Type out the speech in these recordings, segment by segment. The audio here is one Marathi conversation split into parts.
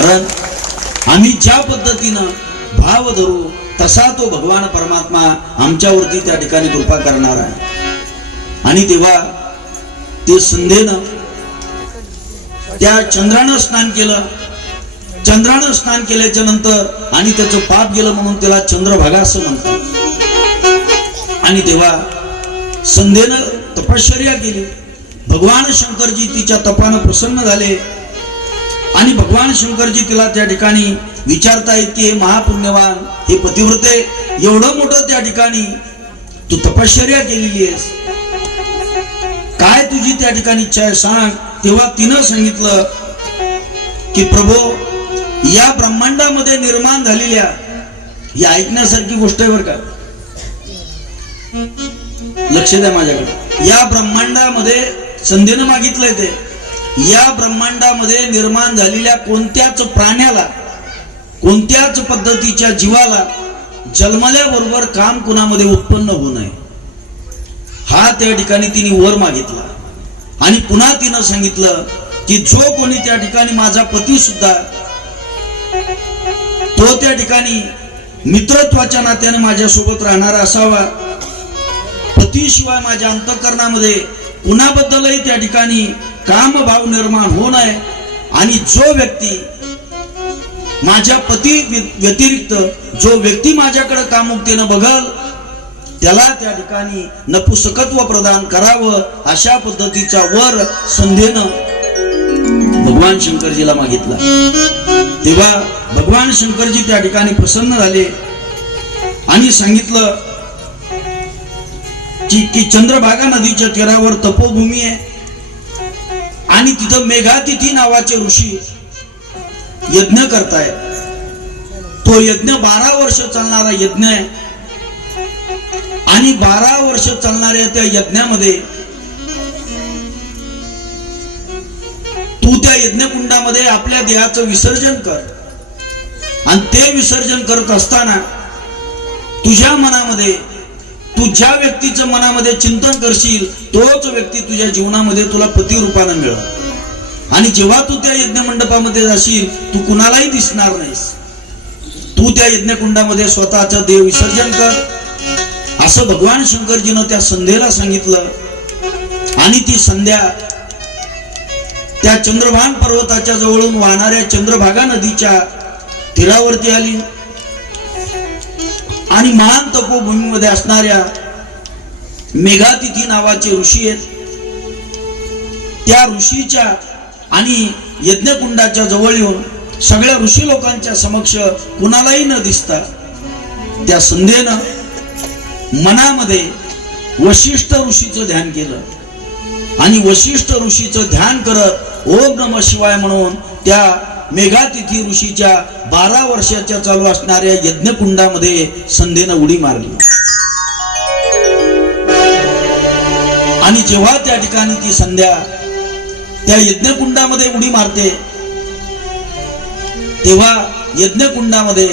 कारण आम्ही ज्या पद्धतीनं भाव धरू तसा तो भगवान परमात्मा आमच्यावरती त्या ठिकाणी कृपा करणार आहे. आणि तेव्हा ते संध्येनं त्या चंद्रानं स्नान केलं. चंद्रानं स्नान केल्याच्या नंतर आणि त्याचं पाप गेलं म्हणून त्याला चंद्रभागा असं म्हणतात. आणि तेव्हा संध्येनं तपश्चर्या केली. भगवान शंकरजी तिच्या तपानं प्रसन्न झाले आणि भगवान शंकरजी तिला त्या ठिकाणी विचारतायत की हे महापुण्यवान, हे पतिव्रते, एवढं मोठं त्या ठिकाणी तू तपश्चर्या केलेली आहेस, काय तुझी त्या ठिकाणी इच्छा आहे सांग. तेव्हा तिनं सांगितलं की प्रभो, या ब्रह्मांडामध्ये निर्माण झालेल्या, ही ऐकण्यासारखी गोष्ट आहे बरं का, लक्ष द्या माझ्याकडे. या ब्रह्मांडामध्ये संध्येनं मागितलंय ते, या ब्रह्मांडामध्ये निर्माण झालेल्या कोणत्याच प्राण्याला, कोणत्याच पद्धतीच्या जीवाला जन्मल्याबरोबर काम कुणामध्ये उत्पन्न होऊ नये, हा त्या ठिकाणी तिने वर मागितला. आणि पुन्हा तिनं सांगितलं की जो कोणी त्या ठिकाणी माझा पती सुद्धा, तो त्या ठिकाणी मित्रत्वाच्या नात्याने माझ्यासोबत राहणारा असावा. पतीशिवाय माझ्या अंतःकरणामध्ये कुणाबद्दलही त्या ठिकाणी कामभाव निर्माण होऊ नये. आणि जो व्यक्ती माझ्या पती व्यतिरिक्त जो व्यक्ती माझ्याकडे कामुकतेनं बघल त्याला त्या ठिकाणी नपुसकत्व प्रदान करावं, अशा पद्धतीचा वर संध्येनं भगवान शंकरजीला मागितला. तेव्हा भगवान शंकरजी त्या ठिकाणी प्रसन्न झाले आणि सांगितलं की चंद्रभागा नदीच्या तीरावर तपोभूमी आहे आणि तिथं मेघातिथी नावाचे ऋषी यज्ञ करतायत. तो यज्ञ 12 वर्ष चालणारा यज्ञ आहे आणि 12 वर्ष चालणाऱ्या त्या यज्ञामध्ये तू त्या यज्ञकुंडामध्ये आपल्या देहाचं विसर्जन कर. आणि ते विसर्जन करत असताना तुझ्या मनामध्ये, तू ज्या व्यक्तीचं मनामध्ये चिंतन करशील तोच व्यक्ती तुझ्या जीवनामध्ये तुला पती रूपाने मिळेल. आणि जेव्हा तू त्या यज्ञ मंडपामध्ये जाशील तू कुणालाही दिसणार नाहीस. तू त्या यज्ञकुंडामध्ये स्वतःचं देह विसर्जन कर, असं भगवान शंकरजीनं त्या संध्येला सांगितलं. आणि ती संध्या त्या चंद्रभान पर्वताच्या जवळून वाहणाऱ्या चंद्रभागा नदीच्या तीरावरती आली आणि महान तपोभूमीमध्ये असणाऱ्या मेघातिथी नावाचे ऋषी आहेत, त्या ऋषीच्या आणि यज्ञकुंडाच्या जवळ येऊन सगळ्या ऋषी लोकांच्या समक्ष कुणालाही न दिसता त्या संध्येनं मनामध्ये वशिष्ठ ऋषीचं ध्यान केलं. आणि वशिष्ठ ऋषीचं ध्यान करत ओम नमः शिवाय म्हणून त्या मेघातिथी ऋषीच्या 12 वर्षाच्या चालू असणाऱ्या यज्ञकुंडामध्ये संध्येनं उडी मारली. आणि जेव्हा त्या ठिकाणी ती संध्या त्या यज्ञकुंडामध्ये उडी मारते तेव्हा यज्ञकुंडामध्ये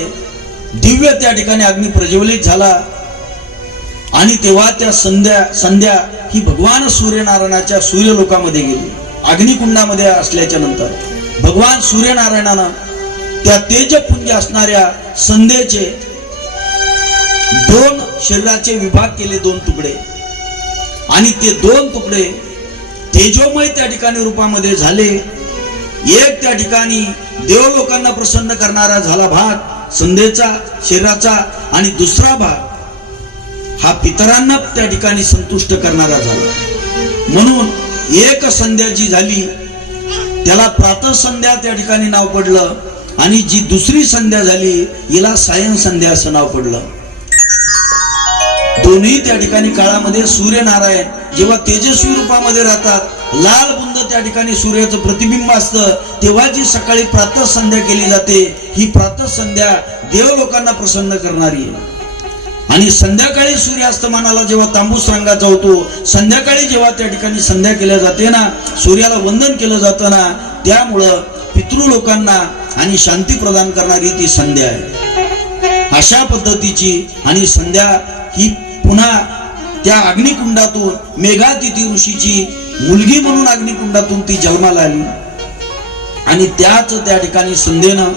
दिव्य त्या ठिकाणी अग्नी प्रज्वलित झाला. आणि तेव्हा त्या संध्या ही भगवान सूर्यनारायणाच्या सूर्यलोकामध्ये गेली. अग्निकुंडामध्ये असल्याच्या नंतर भगवान सूर्यनारायणानं त्या तेजपुंज असणाऱ्या संध्येचे 2 शरीराचे विभाग केले, 2 तुकडे. आणि ते 2 तुकडे तेजोमय त्या ठिकाणी रूपामध्ये झाले. एक त्या ठिकाणी देवलोकांना प्रसन्न करणारा झाला भाग संध्येचा शरीराचा, आणि दुसरा भाग हा पितरांना त्या ठिकाणी संतुष्ट करणारा झाला. म्हणून एक संध्या जी झाली त्याला प्रातः संध्या त्या ठिकाणी नाव पडलं. आणि जी दुसरी संध्या झाली हिला सायं संध्या असं नाव पडलं. दोन्ही त्या ठिकाणी काळामध्ये सूर्यनारायण जेव्हा तेजस्वी रूपामध्ये राहतात, लाल बुंद त्या ठिकाणी सूर्याचं प्रतिबिंब असतं, तेव्हा जी सकाळी प्रातः संध्या केली जाते ही प्रातः संध्या देवलोकांना प्रसन्न करणारी आहे. आणि संध्याकाळी सूर्यास्तमानाला जेव्हा तांबूस रंगाचा होतो, संध्याकाळी जेव्हा त्या ठिकाणी संध्या केल्या जाते ना, सूर्याला वंदन केलं जातं ना, त्यामुळं पितृलोकांना आणि शांती प्रदान करणारी ती संध्या आहे. अशा पद्धतीची आणि संध्या ही पुन्हा त्या अग्निकुंडातून मेघातिथी ऋषीची मुलगी म्हणून अग्निकुंडातून ती जन्माला आली. आणि त्या ठिकाणी संध्येनं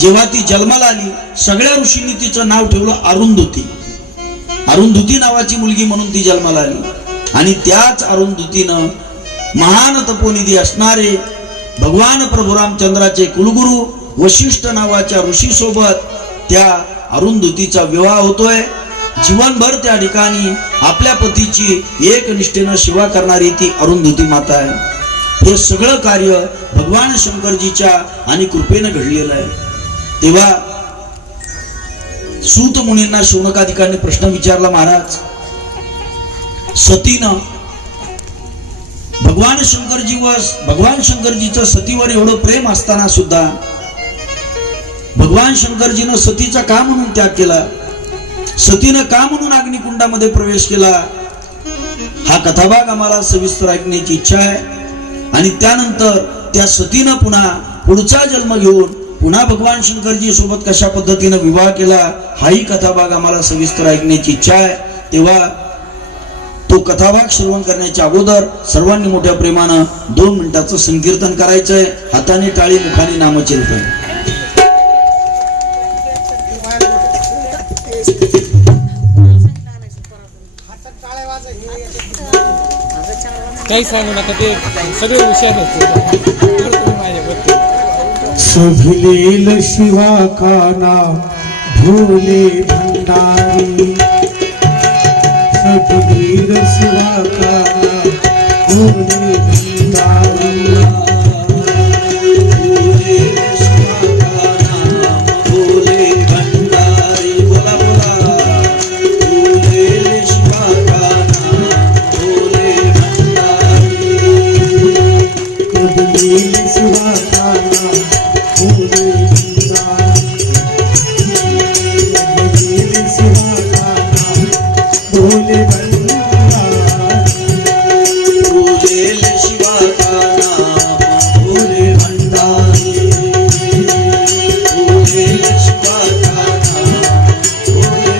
जेव्हा ती जन्माला आली, सगळ्या ऋषींनी तिचं नाव ठेवलं अरुंधती. अरुंधती नावाची मुलगी म्हणून ती जन्माला आली. आणि त्याच अरुंधतीनं महान तपोनिधी असणारे भगवान प्रभू रामचंद्राचे कुलगुरू वशिष्ठ नावाच्या ऋषी सोबत त्या अरुंधतीचा विवाह होतोय. जीवनभर त्या ठिकाणी आपल्या पतीची एक निष्ठेनं सेवा करणारी ती अरुंधती माता आहे. हे सगळं कार्य भगवान शंकरजीच्या आणि कृपेनं घडलेलं आहे. तेव्हा सूत मुनींना शौनकादिकांनी प्रश्न विचारला, महाराज सतीनं भगवान शंकरजीचं सतीवर एवढं प्रेम असताना सुद्धा भगवान शंकरजीनं सतीचा का म्हणून त्याग केला, सतीनं का म्हणून अग्निकुंडामध्ये प्रवेश केला, हा कथाभाग आम्हाला सविस्तर ऐकण्याची इच्छा आहे. आणि त्यानंतर त्या सतीनं पुन्हा पुढचा जन्म घेऊन पुन्हा भगवान शंकरजी सोबत कशा पद्धतीनं विवाह केला, हाही कथाभाग आम्हाला सविस्तर ऐकण्याची इच्छा आहे. तेव्हा तो कथाभाग श्रवण करण्याच्या अगोदर सर्वांनी मोठ्या प्रेमानं 2 मिनिटाचं संकीर्तन करायचंय. हाताने टाळी, मुखाने नामचिंतन. काही सांगू नका, ते सगळे हुशार होते. सभिलेल शिवा का नाम भोले भंडारी, सभिलेल शिवा का नाम भोले भंडारी, भोले भंडारी. बोला बोला, भोले शिवा का नाम भोले भंडारी, सभिलेल शिवा का नाम भोले भंडारी, सभिलेल शिवा का नाम भोले भंडारी, भोले शिवा का नाम भोले भंडारी, भोले शिवा का नाम भोले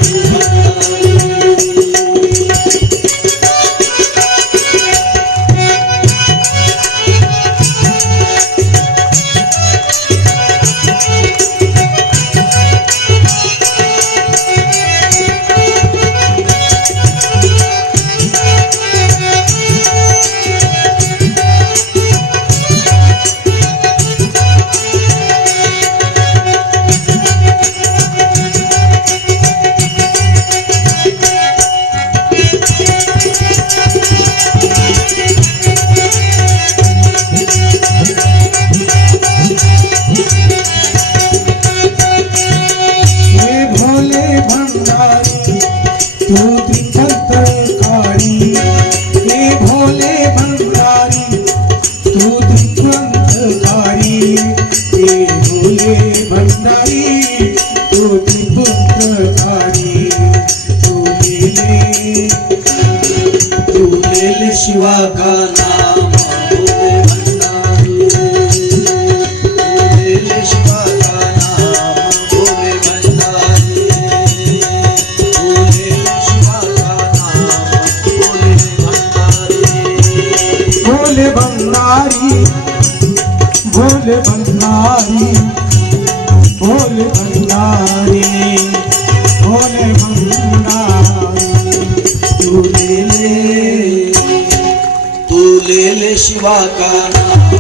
भंडारी. तू त्रिपंतकारी, हे भोले भंडारी, तू त्रिपंतकारी, हे भोले भंडारी, तू त्रिपंतकारी, तू लेले शिवा का नाम भोले भंडारी, भोले शिवा का नाम भोले भंडारी, भोले शिवा का नाम भोले भंडारी, भोले भंडारी, भोले भंडारी, भोले भंडारी, भोले भंडारी, तू ले ले शिवा का नाम